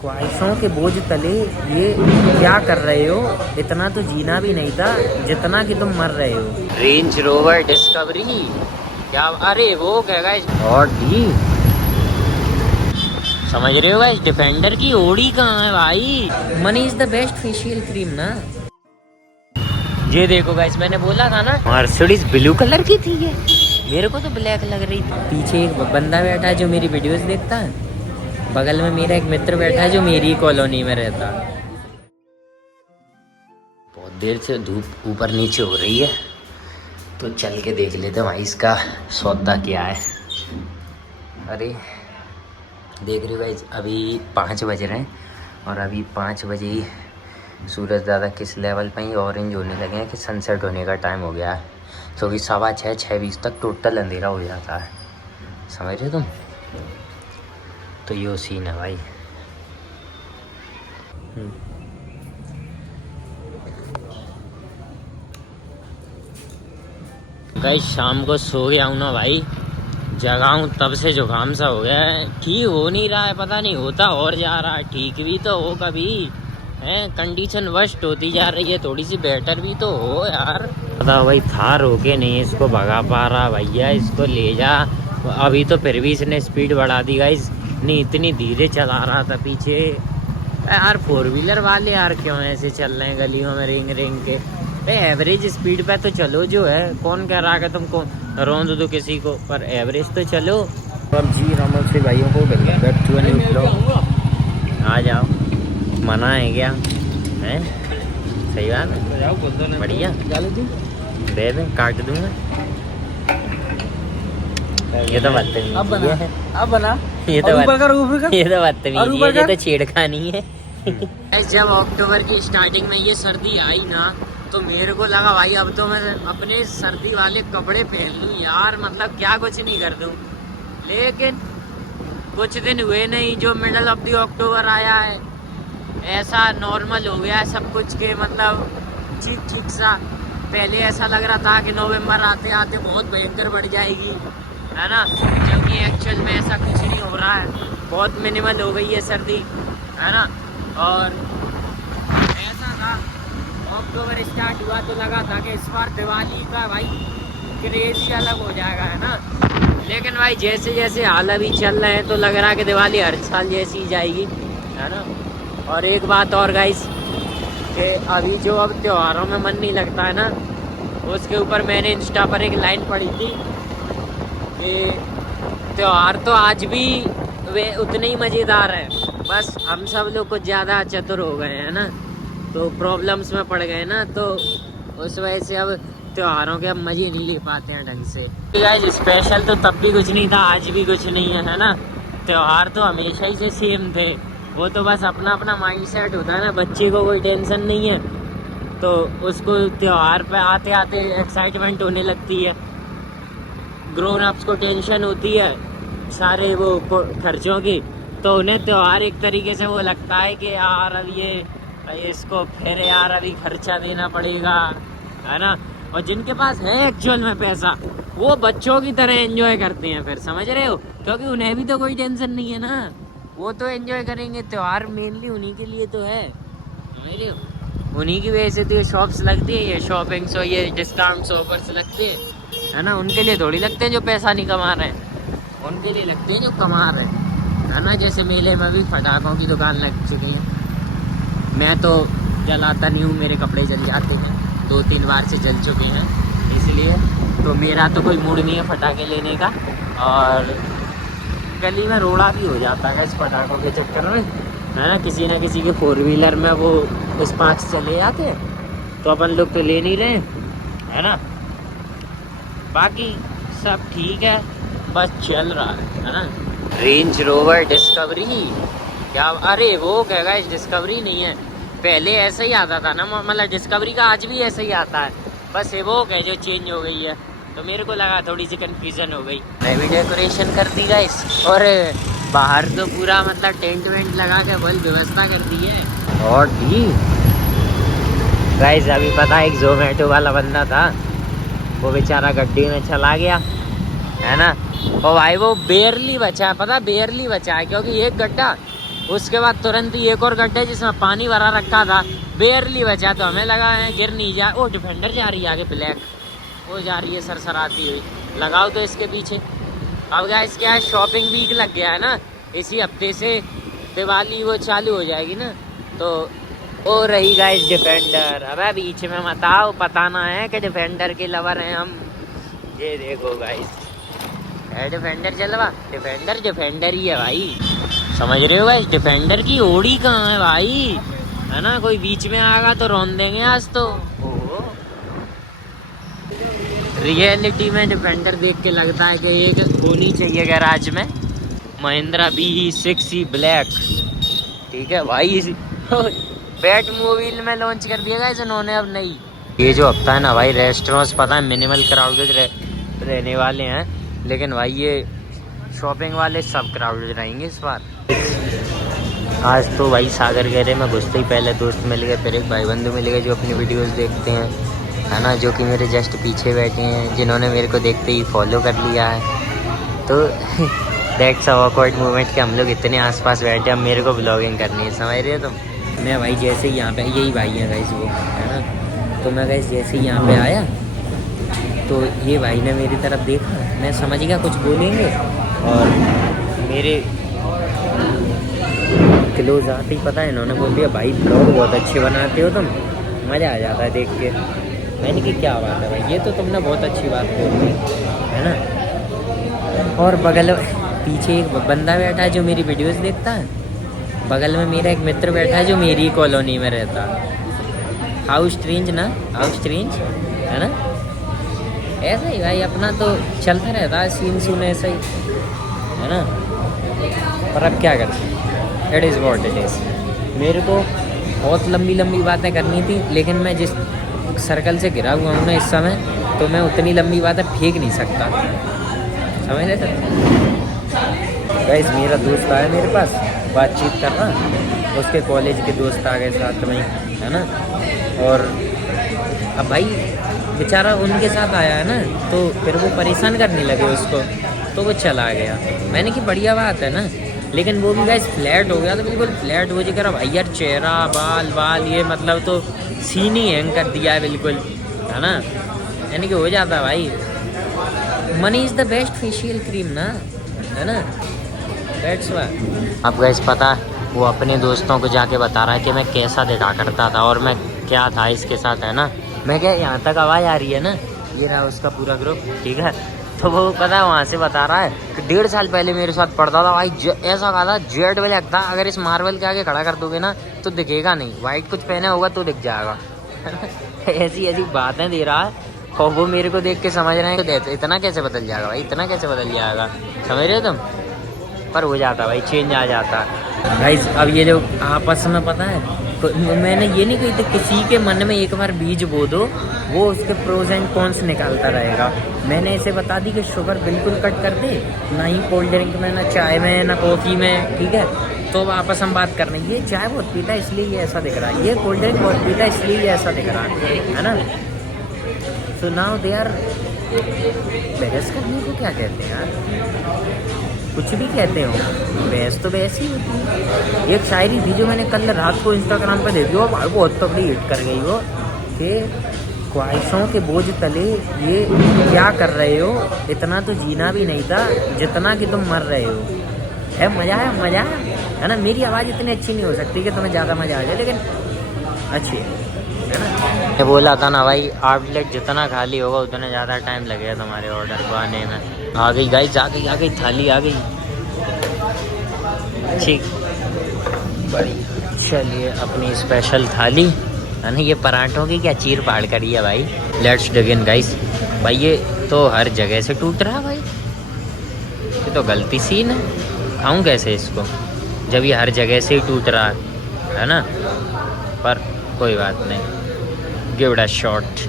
ख्वाहिशों के बोझ तले ये क्या कर रहे हो? इतना तो जीना भी नहीं था जितना कि तुम मर रहे हो। रेंज रोवर डिस्कवरी क्या? अरे वो क्या गाइस, और डी समझ रहे हो गाइस, डिफेंडर की ओडी कहाँ है भाई? Money is the best facial cream ना। ये देखो गाइस, मैंने बोला था ना मर्सिडीज ब्लू कलर की थी ये, मेरे को तो ब्लैक लग रही थी। पीछे एक बंदा बैठा है जो मेरी वीडियोस देखता है, बगल में मेरा एक मित्र बैठा है जो मेरी कॉलोनी में रहता है। बहुत देर से धूप ऊपर नीचे हो रही है, तो चल के देख लेते हैं भाई इसका सौदा क्या है। अरे देख रहे हो भाई, अभी 5 बज रहे हैं और अभी 5 बजे ही सूरज दादा किस लेवल पे ही ऑरेंज होने लगे हैं कि सनसेट होने का टाइम हो गया है। तो अभी 6:15 6:20 तक टोटल अंधेरा हो जाता है, समझ रहे हो तुम? तो यो सीन है भाई। गाइस शाम को सो गया हूँ ना भाई, जगाऊँ तब से जुकाम सा हो गया है, ठीक हो नहीं रहा है, पता नहीं होता और जा रहा है। ठीक भी तो हो कभी है, कंडीशन वर्स्ट होती जा रही है, थोड़ी सी बेटर भी तो हो यार। पता भाई था रोके नहीं इसको भगा पा रहा भैया, इसको ले जा। अभी तो फिर भी इसने स्पीड बढ़ा दी गाइस, नहीं इतनी धीरे चला रहा था पीछे यार। 4 व्हीलर वाले यार क्यों ऐसे चल रहे हैं गलियों में रेंग रेंग के? एवरेज स्पीड पे तो चलो, जो है कौन कह रहा है तुमको रोंद दो किसी को, पर एवरेज तो चलो। अब जी रामल से भाइयों को आ जाओ, मना है क्या है? सही बात है, बढ़िया दे दे, काट दूंगा। ये तो बदतमीजी है, अब बना ये तो बदतमीजी है, ये तो छेड़खानी है। जब अक्टूबर की स्टार्टिंग में ये सर्दी आई ना, तो मेरे को लगा भाई अब तो मैं अपने सर्दी वाले कपड़े पहन लूँ यार, मतलब क्या कुछ नहीं कर दूँ। लेकिन कुछ दिन हुए नहीं, जो मिडल ऑफ द अक्टूबर आया है, ऐसा नॉर्मल हो गया है सब कुछ के मतलब ठीक ठीक सा। पहले ऐसा लग रहा था कि नवंबर आते आते बहुत भयंकर बढ़ जाएगी, है ना, जबकि एक्चुअल में ऐसा कुछ नहीं हो रहा है, बहुत मिनिमल हो गई है सर्दी, है ना। और ऐसा था अक्टूबर स्टार्ट हुआ तो लगा था कि इस बार दिवाली का भाई क्रेज ही अलग हो जाएगा, है ना। लेकिन भाई जैसे जैसे हाल अभी चल रहे हैं तो लग रहा है कि दिवाली हर साल जैसी ही जाएगी, है ना। और एक बात और गाइस, कि अभी जो अब त्योहारों में मन नहीं लगता है ना, उसके ऊपर मैंने इंस्टा पर एक लाइन पढ़ी थी कि त्योहार तो आज भी वे उतने ही मज़ेदार है, बस हम सब लोग कुछ ज़्यादा चतुर हो गए हैं ना, तो प्रॉब्लम्स में पड़ गए ना, तो उस वजह से अब त्योहारों के अब मज़े नहीं ले पाते हैं ढंग से। गाइस स्पेशल तो तब भी कुछ नहीं था, आज भी कुछ नहीं है, है ना। त्योहार तो हमेशा ही से सेम थे, वो तो बस अपना अपना माइंड सेट होता है ना। बच्चे को कोई टेंशन नहीं है तो उसको त्योहार पे आते आते एक्साइटमेंट होने लगती है। ग्रोन अप्स को टेंशन होती है सारे वो खर्चों की, तो उन्हें त्योहार एक तरीके से वो लगता है कि यार अब ये इसको फिर यार अभी खर्चा देना पड़ेगा, है ना। और जिनके पास है एक्चुअल में पैसा, वो बच्चों की तरह एंजॉय करते हैं फिर, समझ रहे हो, क्योंकि उन्हें भी तो कोई टेंशन नहीं है ना, वो तो एंजॉय करेंगे। त्योहार मेनली उन्हीं के लिए तो है, समझ रहे हो, उन्हीं की वजह से तो ये शॉप्स लगती है, ये शॉपिंग्स और ये डिस्काउंट्स ऑफर्स लगते हैं, है ना। उनके लिए थोड़ी लगते हैं जो पैसा नहीं कमा रहे हैं, उनके लिए लगते हैं जो कमा रहे हैं, है ना। जैसे मेले में भी पटाखों की दुकान लग चुकी है, मैं तो जलाता नहीं हूँ, मेरे कपड़े जल जाते हैं, 2-3 बार से जल चुके हैं, इसलिए तो मेरा तो कोई मूड नहीं है पटाखे लेने का। और गली में रोड़ा भी हो जाता है इस पटाखों के चक्कर में, है ना। किसी न किसी के 4 व्हीलर में वो स्पार्क्स चले जाते हैं, तो अपन लोग तो ले नहीं रहे, है ना। बाकी सब ठीक है, बस चल रहा है ना। रेंज रोवर डिस्कवरी क्या? अरे वो क्या गाइस, डिस्कवरी नहीं है, पहले ऐसा ही आता था ना, मतलब डिस्कवरी का आज भी ऐसा ही आता है, बस वो क्या जो चेंज हो गई है, तो मेरे को लगा थोड़ी सी कंफ्यूजन हो गई। मैं भी डेकोरेशन कर दी गाइस, और बाहर तो पूरा मतलब टेंट वेंट लगा के फुल व्यवस्था कर दी है। और भी गाइस अभी पता है, एक जोमेटो वाला बंदा था, वो बेचारा गड्ढे में चला गया, है ना। और भाई वो बेयरली बचा है, पता बेयरली बचा है, क्योंकि एक गड्ढा उसके बाद तुरंत ही एक और गड्ढे जिसमें पानी भरा रखा था, बेयरली बचा, तो हमें लगा है गिर नहीं जा। ओ डिफेंडर जा रही है आगे, ब्लैक वो जा रही है सरसराती हुई, लगाओ तो इसके पीछे। अब गाइस क्या है, शॉपिंग वीक लग गया है ना, इसी हफ्ते से दिवाली वो चालू हो जाएगी ना, तो ओ रही गाइस डिफेंडर। अबे बीच में मत आओ, पता ना है कि डिफेंडर के लवर हैं हम। ये देखो गाइस है डिफेंडर चलवा, डिफेंडर ही है भाई, समझ रहे हो गाइस। डिफेंडर की ओड़ी कहाँ है भाई, है ना, कोई बीच में आएगा तो रौन देंगे आज तो। रियलिटी में डिफेंडर देख के लगता है कि एक होनी चाहिए गैराज में, महिंद्रा BE6 ब्लैक, ठीक है भाई। बैट मोबाइल में लॉन्च कर दिया गाइस इन्होंने अब नई। ये जो हफ्ता है ना भाई, रेस्टोरेंट्स पता है मिनिमल क्राउडेड रहने वाले हैं, लेकिन भाई ये शॉपिंग वाले सब क्राउडेड रहेंगे इस बार। आज तो भाई सागर गहरे में घुसते ही पहले दोस्त मिल गए, फिर एक भाई बंधु मिल गए जो अपनी वीडियोस देखते हैं, है ना, जो कि मेरे जस्ट पीछे बैठे हैं, जिन्होंने मेरे को देखते ही फॉलो कर लिया है। तो दैट्स अ ऑकवर्ड मोमेंट कि हम लोग इतने आसपास बैठे, अब मेरे को ब्लॉगिंग करनी है, समझ रहे हो तुम। मैं भाई जैसे ही यहाँ पे, यही भाई है गाइस वो, है ना, तो मैं गाइस जैसे ही यहाँ पे आया तो ये भाई ने मेरी तरफ देखा, मैं समझ गया कुछ बोलेंगे, और मेरे क्लोज आते ही पता है इन्होंने बोल दिया भाई ब्लॉग बहुत अच्छे बनाते हो तुम, मज़ा आ जाता है देख के। मैंने कि क्या बात है भाई, ये तो तुमने बहुत अच्छी बात बोली, है ना। और बगल पीछे एक बंदा बैठा है जो मेरी वीडियोस देखता है, बगल में मेरा एक मित्र बैठा है जो मेरी कॉलोनी में रहता है। हाउ स्ट्रेंज ना, हाउ स्ट्रेंज, है ना। ऐसा ही भाई अपना तो चलता रहता है सीन ऐसा ही, है ना। पर अब क्या करते हैं, it is what it is. मेरे को बहुत लंबी बातें करनी थी, लेकिन मैं जिस सर्कल से घिरा हुआ हूँ ना इस समय, तो मैं उतनी लंबी बातें फेंक नहीं सकता, समझ रहे थे गाइस। मेरा दोस्त आया मेरे पास बातचीत करना, उसके कॉलेज के दोस्त आ गए साथ में, है ना। और अब भाई बेचारा उनके साथ आया है ना, तो फिर वो परेशान करने लगे उसको, तो वो चला गया। मैंने कि बढ़िया बात है ना, लेकिन वो भी गाइस फ्लैट हो गया, तो बिल्कुल फ्लैट हो जाकर भाई यार, चेहरा बाल ये मतलब तो सीन ही हैंग कर दिया है बिल्कुल, है ना। यानी कि हो जाता है भाई, money is the best facial cream ना, है ना, दैट्स व्हाई। अब गाइस पता वो अपने दोस्तों को जाके बता रहा है कि मैं कैसा देखा करता था और मैं क्या था इसके साथ, है ना। मैं क्या, यहाँ तक आवाज़ आ रही है ना, ये रहा उसका पूरा ग्रुप, ठीक है। तो वो पता है वहाँ से बता रहा है कि 1.5 साल पहले मेरे साथ पढ़ता था भाई, ऐसा कहा था जेड ब्लैक था, अगर इस मार्बल के आगे खड़ा कर दोगे ना तो दिखेगा नहीं, वाइट कुछ पहना होगा तो दिख जाएगा। ऐसी बातें दे रहा है, और वो मेरे को देख के समझ रहे हैं कि इतना कैसे बदल जाएगा भाई, इतना कैसे बदल जाएगा, समझ रहे हो तुम। पर हो जाता भाई, चेंज आ जाता भाई। अब ये जो आपस में पता है, मैंने ये नहीं कही थी किसी के मन में एक बार बीज बो दो, वो उसके प्रोज एंड कॉन्स निकालता रहेगा। मैंने इसे बता दी कि शुगर बिल्कुल कट कर दे, ना ही कोल्ड ड्रिंक में, ना चाय में, ना कॉफ़ी में, ठीक है। तो वापस हम बात करने, ये चाय बहुत पीता है इसलिए ये ऐसा दिख रहा है, ये कोल्ड ड्रिंक बहुत पीता है इसलिए ये ऐसा दिख रहा है ना। तो नाउ दे आर, बहस करने को क्या कहते हैं यार, कुछ भी कहते हो, बहस तो बहस ही होती है। एक शायरी थी जो मैंने कल रात को इंस्टाग्राम पर देखी, वो भाई बहुत तगड़ी हिट कर गई वो, कि ख्वाहिशों के बोझ तले ये क्या कर रहे हो, इतना तो जीना भी नहीं था जितना कि तुम मर रहे हो। है मज़ा है ना। मेरी आवाज़ इतनी अच्छी नहीं हो सकती कि तुम्हें ज़्यादा मज़ा आ जाए, लेकिन अच्छी है ना। मैं बोला था ना भाई, आउटलेट जितना खाली होगा उतना ज़्यादा टाइम लगेगा तुम्हारे ऑर्डर को आने में। आ गई गाइस, आ गई थाली आ गई, ठीक बढ़िया। चलिए अपनी स्पेशल थाली, है ना। ये पराठों की क्या चीर फाड़ करी है भाई। Let's dig in guys. भाई ये तो हर जगह से टूट रहा है भाई, ये तो गलती सीन है। खाऊं कैसे इसको जब ये हर जगह से ही टूट रहा है ना। पर कोई बात नहीं, गिव इट अ शॉट।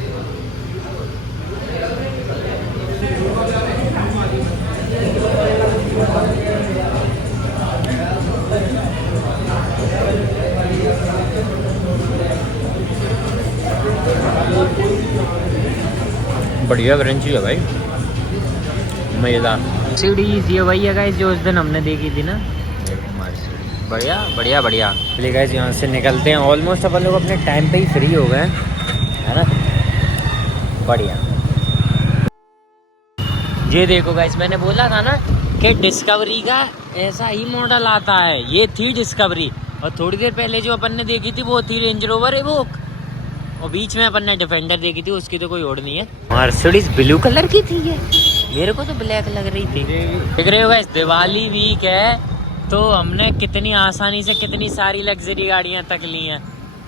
बढ़िया क्रंची है भाई, मज़ेदार। सीढ़ी ये वही है गाइस जो उस दिन हमने देखी थी ना, हमारी सीढ़ी। बढ़िया बढ़िया बढ़िया। चलिए गाइस यहाँ से निकलते हैं। ऑलमोस्ट अपन लोग अपने टाइम पे ही फ्री हो गए है ना। बढ़िया। ये देखो गाइस मैंने बोला था ना कि डिस्कवरी का ऐसा ही मॉडल आता है। ये थी डिस्कवरी और थोड़ी देर पहले जो अपन ने देखी थी वो थी रेंज रोवर एवोक और बीच में अपन ने डिफेंडर देखी थी, उसकी तो कोई और नहीं है। मर्सिडीज ब्लू कलर की थी ये, मेरे को तो ब्लैक लग रही थी। देख रहे हो गाइस दिवाली वीक है तो हमने कितनी आसानी से कितनी सारी लग्जरी गाड़ियां तक ली हैं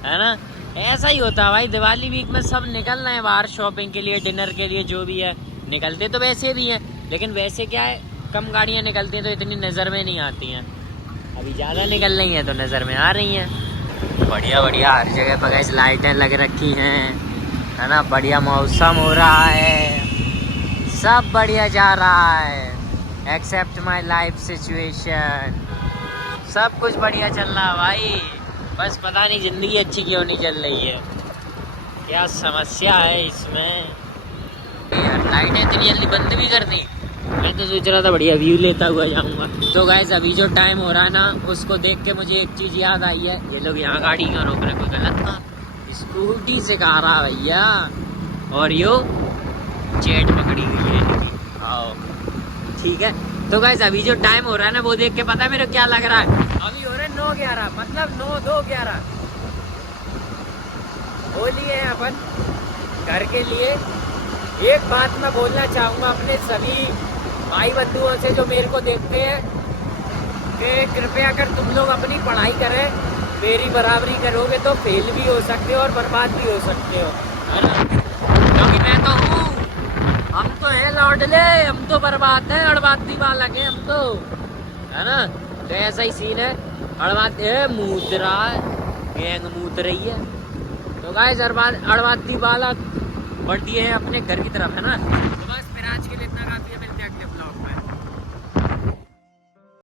है ना। ऐसा ही होता है भाई, दिवाली वीक में सब निकल रहे हैं बाहर शॉपिंग के लिए, डिनर के लिए, जो भी है। निकलते तो वैसे भी हैं लेकिन वैसे क्या है कम गाड़ियाँ निकलती हैं तो इतनी नज़र में नहीं आती हैं। अभी ज़्यादा निकल रही हैं तो नज़र में आ रही हैं। बढ़िया बढ़िया हर जगह पर गाइस लाइटें लग रखी हैं है ना। बढ़िया मौसम हो रहा है, सब बढ़िया जा रहा है एक्सेप्ट माई लाइफ सिचुएशन। सब कुछ बढ़िया चल रहा है भाई, बस पता नहीं ज़िंदगी अच्छी क्यों नहीं चल रही है, क्या समस्या है इसमें। लाइटें इतनी जल्दी बंद भी कर दी। मैं तो सोच रहा था बढ़िया व्यू लेता हुआ जाऊंगा। तो गाइस अभी जो टाइम हो रहा है ना उसको देख के मुझे एक चीज़ याद आई है। ये लोग यहाँ गाड़ी क्यों रोक रहे, कोई गलत था? स्कूटी सिखा रहा भैया और यो चेट पकड़ी हुई है इनकी। आओ ठीक है। तो गाइस अभी जो टाइम हो रहा है ना वो देख के पता है मेरे क्या लग रहा है। अभी हो रहे 9:11 मतलब 9:02:11 वो लिए हैं अपन घर के लिए। एक बात मैं बोलना चाहूँगा अपने सभी भाई बंधुओं से जो मेरे को देखते हैं कि कृपया कर तुम लोग अपनी पढ़ाई करें, मेरी बराबरी करोगे तो फेल भी हो सकते हो और बर्बाद भी हो सकते हो है ना। क्योंकि मैं तो हूँ, हम तो हैं लौटले, हम तो बर्बाद हैं, अड़बाती बालक हैं हम तो है ना। तो ऐसा ही सीन है, अड़बाद मूत रहा है, गैंग मूत रही है। तो गाइस अड़बाती बालक बढ़ दिए हैं अपने घर की तरफ है ना। तो बस फिर आज के लिए इतना